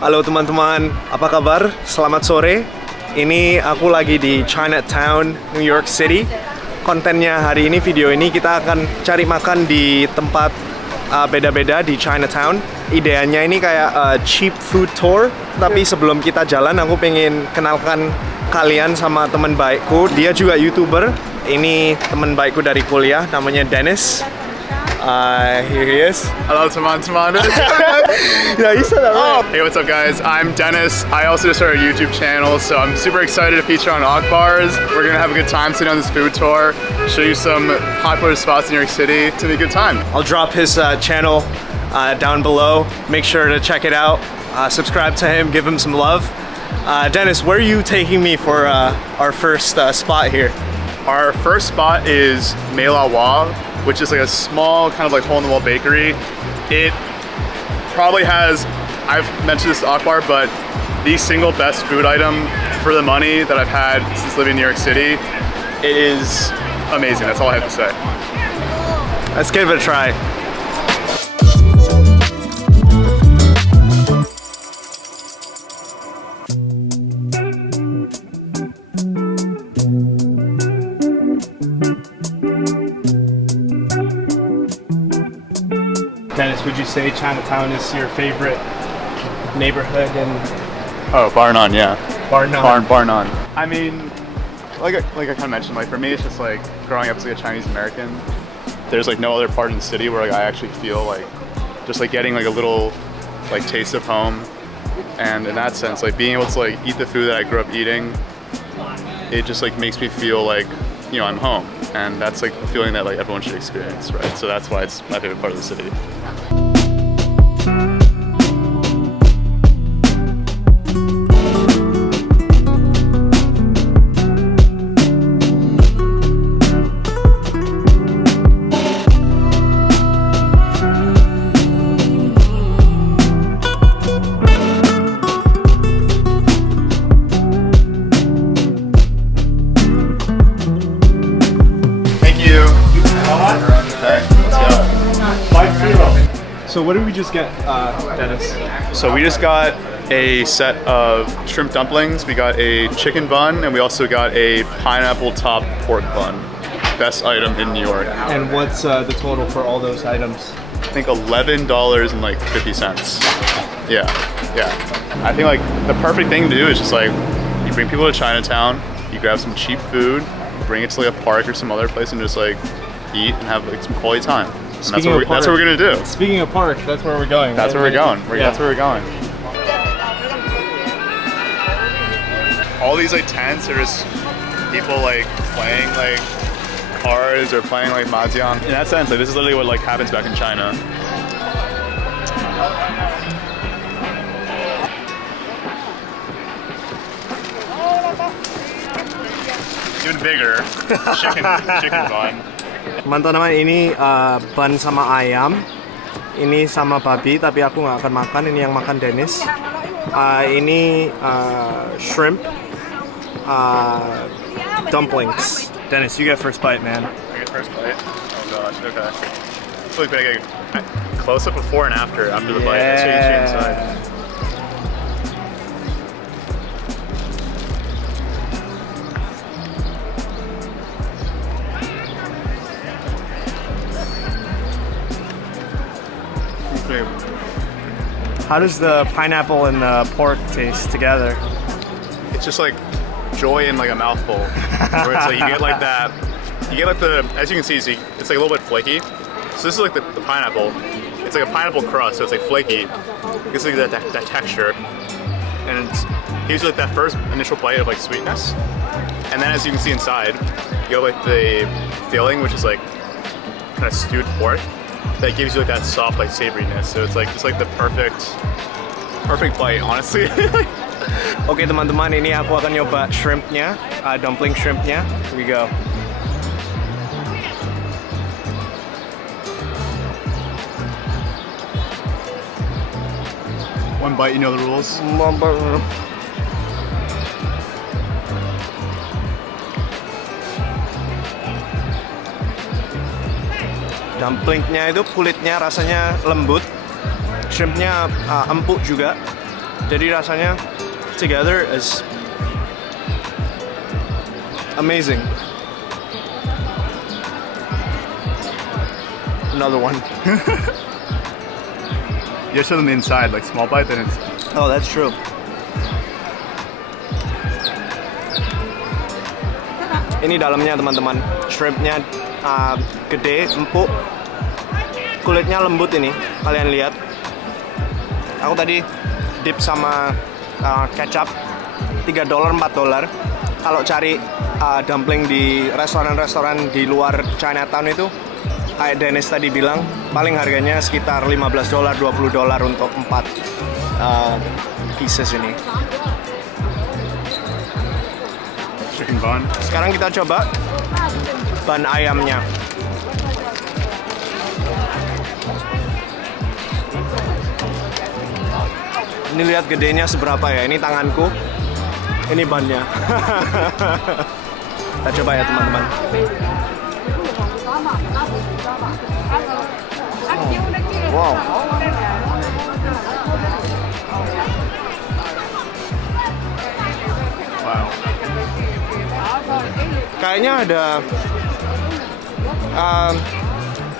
Halo teman-teman, apa kabar? Selamat sore. Ini aku lagi di Chinatown, New York City. Kontennya hari ini, video ini kita akan cari makan di tempat beda-beda di Chinatown. Ideanya ini kayak cheap food tour. Tapi sebelum kita jalan, aku pengen kenalkan kalian sama teman baikku. Dia juga YouTuber. Ini teman baikku dari kuliah, namanya Dennis. Here he is. Hello, teman-teman. Yeah, you said that right. Hey, what's up, guys? I'm Dennis. I also just started a YouTube channel, so I'm super excited to feature on Akbar's. We're gonna have a good time sitting on this food tour, show you some popular spots in New York City. It's gonna be a good time. I'll drop his channel down below. Make sure to check it out. Subscribe to him, give him some love. Dennis, where are you taking me for our first spot here? Our first spot is Mei Lai Wah, which is like a small kind of like hole-in-the-wall bakery. It probably has, I've mentioned this to Akbar, but the single best food item for the money that I've had since living in New York City. It is amazing, that's all I have to say. Let's give it a try. Dennis, would you say Chinatown is your favorite neighborhood in? Oh, bar none, yeah. Bar none. Bar none. I mean, like I kind of mentioned, like for me, it's just like growing up as like a Chinese American. There's like no other part in the city where like I actually feel like just like getting like a little like taste of home, and in that sense, like being able to like eat the food that I grew up eating, it just like makes me feel like, you know, I'm home, and that's like a feeling that like everyone should experience, right? So that's why it's my favorite part of the city. So what did we just get, Dennis? So we just got a set of shrimp dumplings, we got a chicken bun, and we also got a pineapple top pork bun. Best item in New York. And what's the total for all those items? I think $11.50. Yeah. I think like the perfect thing to do is just like, you bring people to Chinatown, you grab some cheap food, bring it to like a park or some other place and just like eat and have like some quality time. And that's what we're gonna do. Speaking of park, that's where we're going. That's where we're going. That's where we're going. All these like tents are just people like playing like cards or playing like mahjong. In that sense, like this is literally what like happens back in China. Even bigger, chicken bun. Teman-teman, ini bun sama ayam, ini sama babi, tapi aku nggak akan makan. Ini yang makan Dennis. Ini shrimp dumplings. Dennis, you get first bite, man. I get first bite. Oh gosh, okay. So like a close up before and after the bite. That's what you see inside. How does the pineapple and the pork taste together? It's just like joy in like a mouthful. Where it's like you get like that, as you can see, it's like a little bit flaky. So this is like the pineapple. It's like a pineapple crust, so it's like flaky. It's like that texture, and it gives you like that first initial bite of like sweetness, and then as you can see inside, you have like the filling, which is like kind of stewed pork. That gives you like that soft like savoriness, so it's like just like the perfect bite, honestly. Oke teman-teman, ini aku akan nyoba shrimpnya, dumpling shrimpnya. Here we go. One bite, you know the rules. Dumplingnya itu kulitnya rasanya lembut, shrimpnya empuk juga. Jadi rasanya together is amazing. Another one. You show them the inside, like small bite, then it's Oh, that's true. Ini dalamnya teman-teman, shrimpnya gede, empuk, kulitnya lembut ini, kalian lihat. Aku tadi dip sama kecap $3, $4. Kalau cari dumpling di restoran-restoran di luar Chinatown itu, kayak Dennis tadi bilang, paling harganya sekitar $15, $20 untuk 4 pieces ini. chicken bun. Sekarang kita coba ban ayamnya. Ini lihat gedenya seberapa ya. Ini tanganku. Ini bannya. Kita coba ya teman-teman. Wow. Wow. Kayaknya ada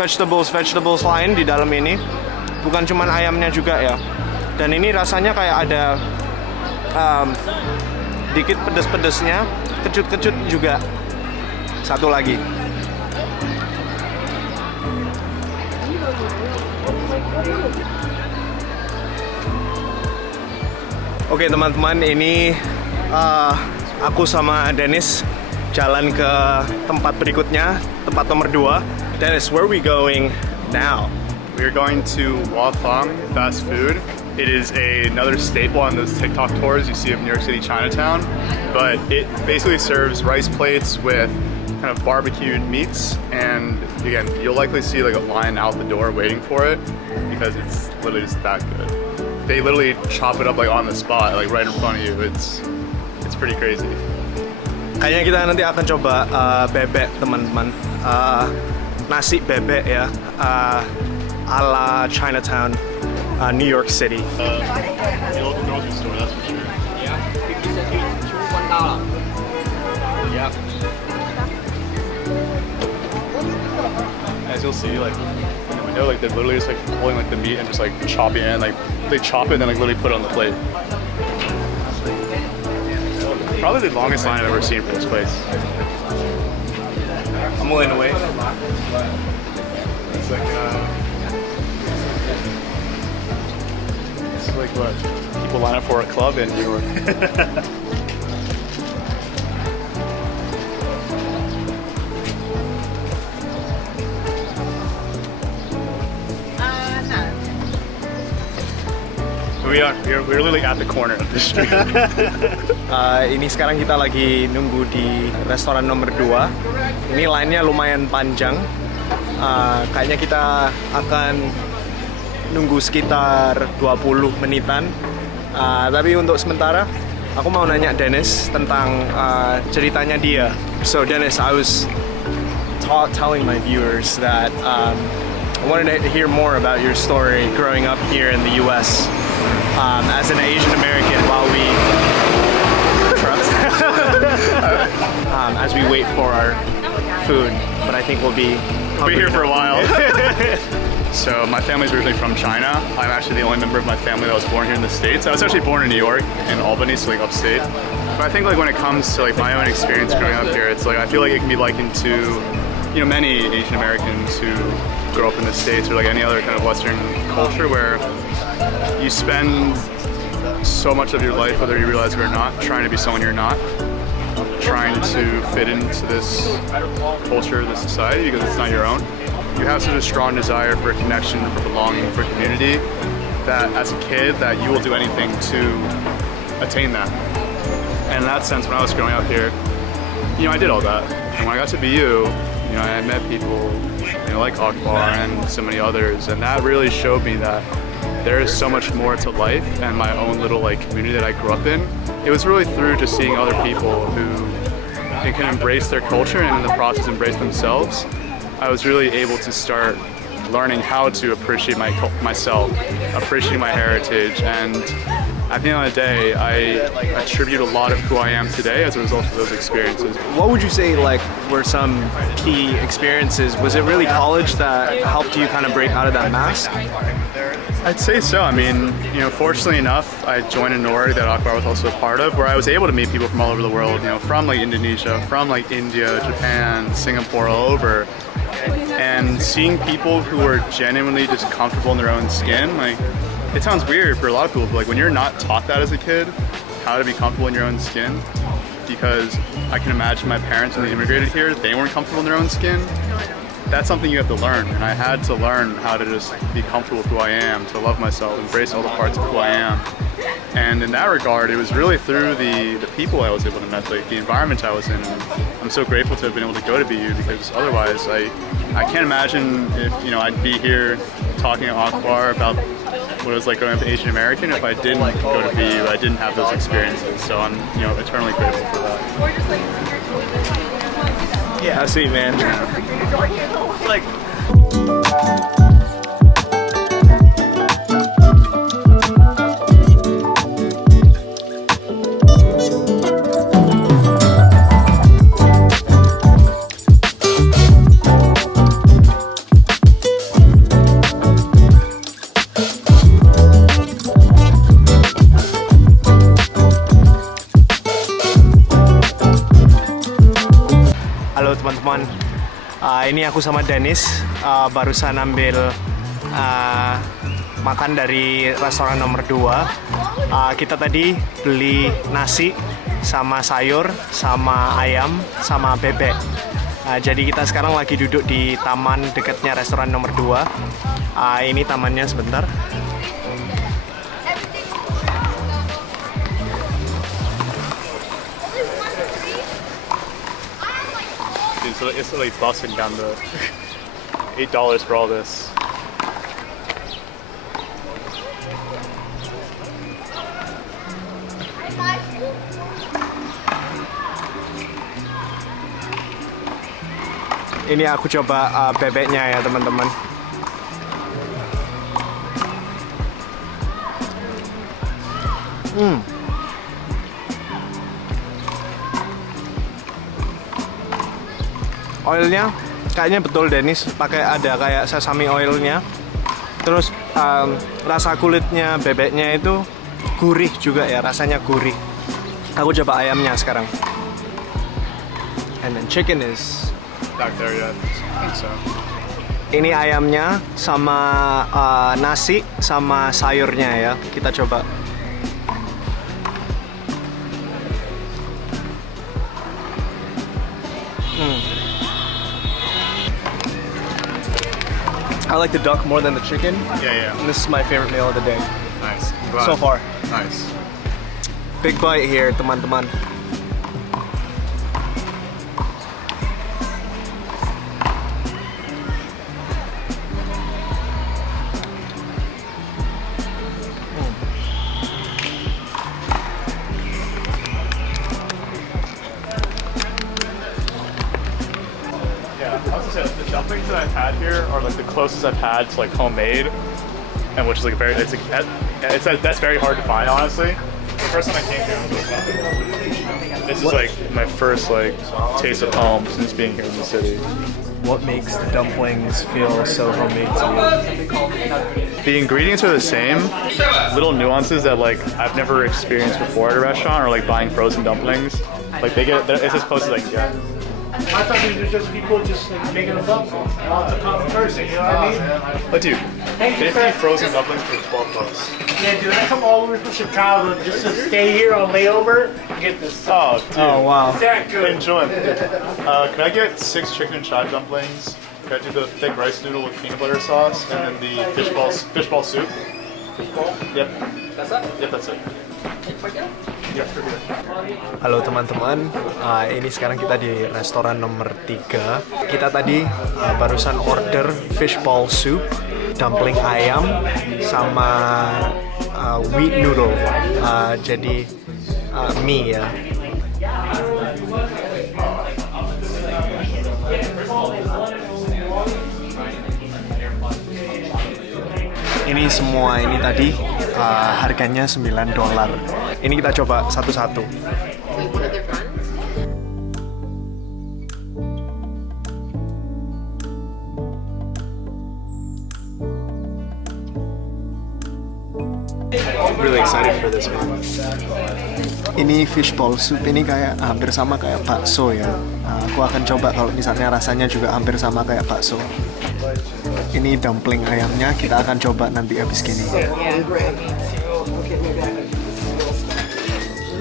vegetables lain di dalam ini. Bukan cuma ayamnya juga ya. Dan ini rasanya kayak ada dikit pedes-pedesnya, kecut-kecut juga. Satu lagi. Oke teman-teman, ini aku sama Dennis jalan ke tempat berikutnya, tempat nomor 2. Dennis, where are we going now? We're going to Fung fast food. It is another staple on those TikTok tours you see of New York City Chinatown, but it basically serves rice plates with kind of barbecued meats, and again, you'll likely see like a line out the door waiting for it because it's literally just that good. They literally chop it up like on the spot, like right in front of you. It's pretty crazy. Kayaknya kita nanti akan coba bebek teman-teman, nasi bebek ya, ala Chinatown, New York City. The local grocery store, that's for sure. Yeah, 50 cents $1. Yeah. As you'll see, like in the window, like they're literally just like pulling like the meat and just like chopping it in. Like they chop it and then like literally put it on the plate. Probably the longest line I've ever seen for this place. I'm willing to wait. It's like it's like what people line up for a club in New York. We're literally at the corner of the street. Ini sekarang kita lagi nunggu di restoran nomor 2. Ini line-nya lumayan panjang. Kayaknya kita akan nunggu sekitar 20 menitan. Tapi untuk sementara, aku mau nanya Dennis tentang ceritanya dia. So Dennis, I was telling my viewers that I wanted to hear more about your story growing up here in the U.S. As an Asian American while we as we wait for our food, but I think we'll be here for a while. So my family's originally from China. I'm actually the only member of my family that was born here in the States. I was actually born in New York, in Albany, so like upstate. But I think like when it comes to like my own experience growing up here, it's like I feel like it can be likened to, you know, many Asian Americans who grow up in the States or like any other kind of Western culture where you spend so much of your life, whether you realize it or not, trying to be someone you're not, trying to fit into this culture, this society, because it's not your own. You have such a strong desire for connection, for belonging, for community, that as a kid, that you will do anything to attain that. And in that sense, when I was growing up here, you know, I did all that. And when I got to BU, you know, I met people, you know, like Akbar and so many others, and that really showed me that there is so much more to life and my own little like community that I grew up in. It was really through just seeing other people who can embrace their culture and in the process embrace themselves. I was really able to start learning how to appreciate myself, appreciate my heritage, and at the end of the day, I attribute a lot of who I am today as a result of those experiences. What would you say like were some key experiences? Was it really college that helped you kind of break out of that mask? I'd say so. I mean, you know, fortunately enough, I joined an org that Akbar was also a part of, where I was able to meet people from all over the world, you know, from like Indonesia, from like India, Japan, Singapore, all over. And seeing people who are genuinely just comfortable in their own skin, like, it sounds weird for a lot of people, but like when you're not taught that as a kid, how to be comfortable in your own skin, because I can imagine my parents when they immigrated here, they weren't comfortable in their own skin. That's something you have to learn, and I had to learn how to just be comfortable with who I am, to love myself, embrace all the parts of who I am. And in that regard, it was really through the people I was able to meet, like the environment I was in. And I'm so grateful to have been able to go to BU, because otherwise I can't imagine if, you know, I'd be here talking to Akbar about what it was like growing up Asian American if I didn't go to BU, I didn't have those experiences. So I'm, you know, eternally grateful for that. Yeah, I see, man. Like. Halo teman-teman, ini aku sama Dennis barusan ambil makan dari restoran nomor 2. Kita tadi beli nasi sama sayur, sama ayam, sama bebek. Jadi kita sekarang lagi duduk di taman dekatnya restoran nomor 2. Ini tamannya sebentar. So it's like busting down the $8 for all this. Ini aku coba bebeknya ya teman-teman. Oilnya kayaknya betul Dennis, pakai ada kayak sesame oilnya. Terus rasa kulitnya bebeknya itu gurih juga ya, rasanya gurih. Aku coba ayamnya sekarang. And then chicken is Back there yet? I think so. ini ayamnya sama nasi sama sayurnya ya. Kita coba. I like the duck more than the chicken. Yeah. And this is my favorite meal of the day Nice. so far. Nice. Big bite here, teman-teman. The dumplings that I've had here are like the closest I've had to like homemade, and which is like that's very hard to find, honestly. The first time I came here, this is like my first like taste of home since being here in the city. What makes the dumplings feel so homemade to you? The ingredients are the same, little nuances that like I've never experienced before at a restaurant, or like buying frozen dumplings. Like it's as close as I can get. I thought these were just people just like making a buck. It's a common person, you know what I mean? But dude, 50 frozen dumplings for 12 bucks. Yeah, dude, I come all the way from Chicago just to stay here on layover and get this stuff. Oh, dude. Oh wow. It's that good. Enjoy. Can I get 6 chicken and chive dumplings? Can I do the thick rice noodle with peanut butter sauce, and then the fishball soup? Fishball? Yep. That's that? Yep, that's it. Yeah, for here. Halo teman-teman, ini sekarang kita di restoran nomor 3. Kita tadi barusan order fishball soup, dumpling ayam, sama wheat noodle. Jadi mie ya. Ini semua ini tadi harganya $9. Ini kita coba satu-satu. Wait, one of their friends? Really excited for this one. Ini fishball soup, ini kayak hampir sama kayak bakso ya. Aku akan coba kalau misalnya rasanya juga hampir sama kayak bakso. Ini dumpling ayamnya, kita akan coba nanti habis gini.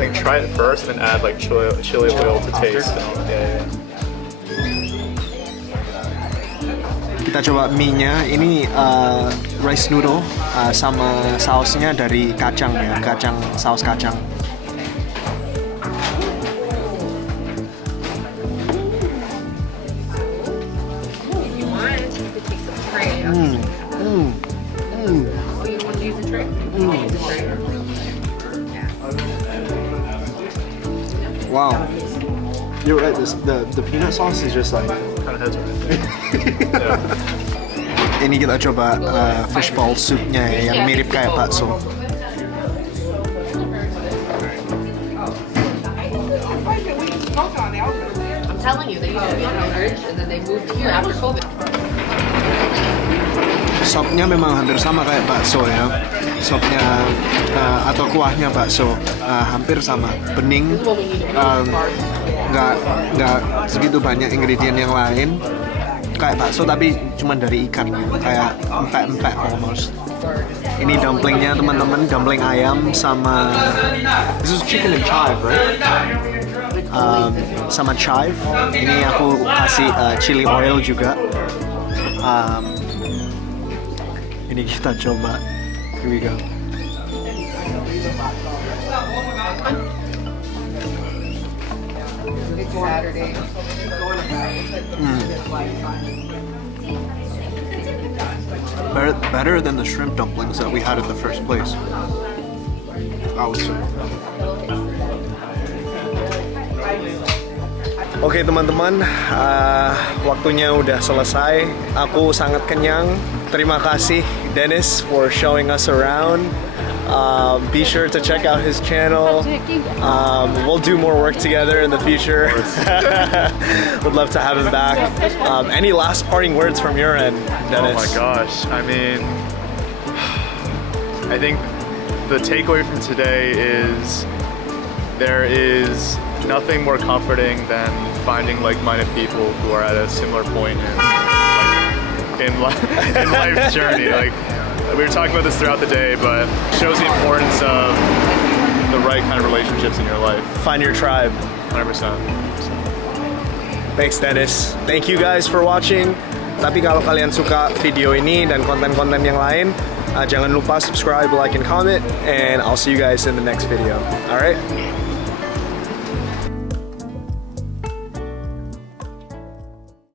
Like try it first and then add like chili oil to taste. Yeah. Kita coba mie-nya, ini rice noodle sama sausnya dari kacang ya, saus kacang. If you want, you could take the tray. Oh, you want to use the tray? Use the tray. Wow, you're right. The peanut sauce is just like. Kind of heads right. Ini kita coba fishball soupnya ya, yang mirip kayak bakso. I'm telling you, they used to be in Anchorage and then they moved here after COVID. Sopnya memang hampir sama kayak bakso ya. Sopnya atau kuahnya bakso hampir sama, bening, nggak segitu banyak ingredient yang lain. Kayak bakso tapi cuma dari ikan, kayak empek-empek almost. Ini dumplingnya teman-teman, dumpling ayam sama this is chicken and chive, right? Sama chive. Ini aku kasih chili oil juga. Ini kita coba. Here we go. It's Saturday. Better than the shrimp dumplings that we had in the first place. Oke teman-teman, waktunya udah selesai. Aku sangat kenyang. Terima kasih Dennis for showing us around. Be sure to check out his channel. We'll do more work together in the future. Would love to have him back. Any last parting words from your end, Dennis? Oh my gosh. I mean, I think the takeaway from today is there is nothing more comforting than finding like-minded people who are at a similar point in life's journey. Like, we were talking about this throughout the day, but it shows the importance of the right kind of relationships in your life. Find your tribe. 100%. Thanks Dennis. Thank you guys for watching. Tapi kalau kalian suka video ini dan konten-konten yang lain, jangan lupa subscribe, like, and comment, and I'll see you guys in the next video. Alright?